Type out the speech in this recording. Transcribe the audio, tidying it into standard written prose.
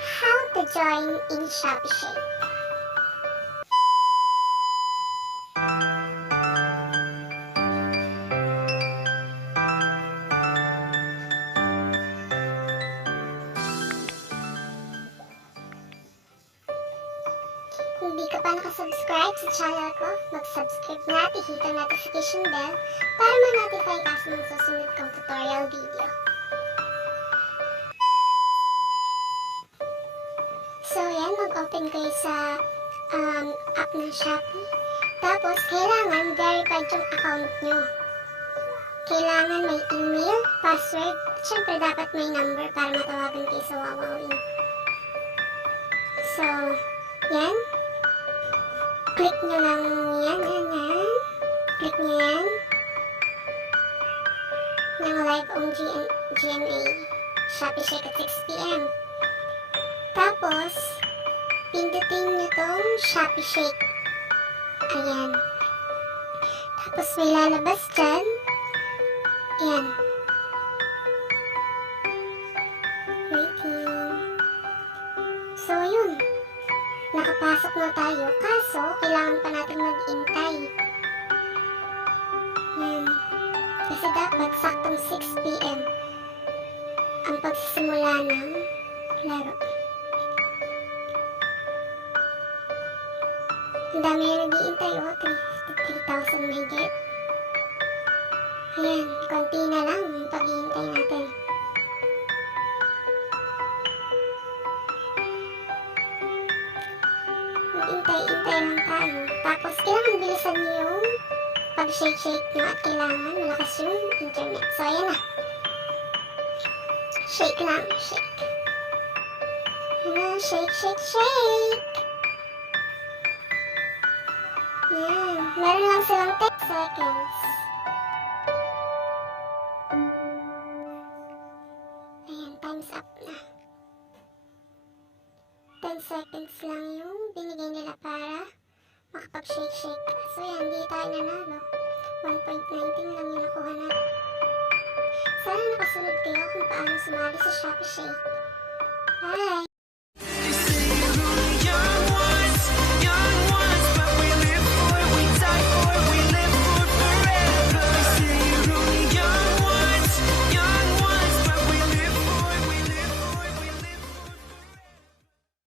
how to join in Shopee SHAKE. Kung hindi ka pa nakasubscribe sa channel ko, mag-subscribe na at i-hit ang notification bell para ma-notify ka sa mga susunod kong tutorial video. So yan, mag-open kayo sa app ng Shopee. Tapos, kailangan verified yung account nyo. Kailangan may email, password, at syempre dapat may number para matawagan kayo sa Wowowin. So, yan. Click nyo lang yan. Click nyo yan. Yung live on GMA Shopee SHAKE at 6 PM. Tapos, pindutin nyo tong Shopee SHAKE. Ayan. Tapos may lalabas dyan. Ayan. Waiting. So, yun. Nakapasok na tayo. Kaso, kailangan pa natin mag-intay. Ayan. Kasi dapat saktong 6 PM ang pagsisimula ng laro. Ang dami na nag-iintay, 3,000 mahigit. Ayan, konti na lang yung pag-iintay natin. Mag-intay-intay lang tayo. Tapos, kailangan bilisan nyo yung pag-shake-shake nyo at kailangan malakas yung internet. So, ayan na. Shake lang, shake. Ayan, shake, shake, shake. Ayan, meron lang silang 10 seconds. Ayan, time's up na. 10 seconds lang yung binigay nila para makapag-shake-shake ka. So yan, hindi tayo nanalo. 1.19 lang yung nakuha natin. Sana nakasunod kayo kung paano sumali sa Shopee SHAKE. Bye!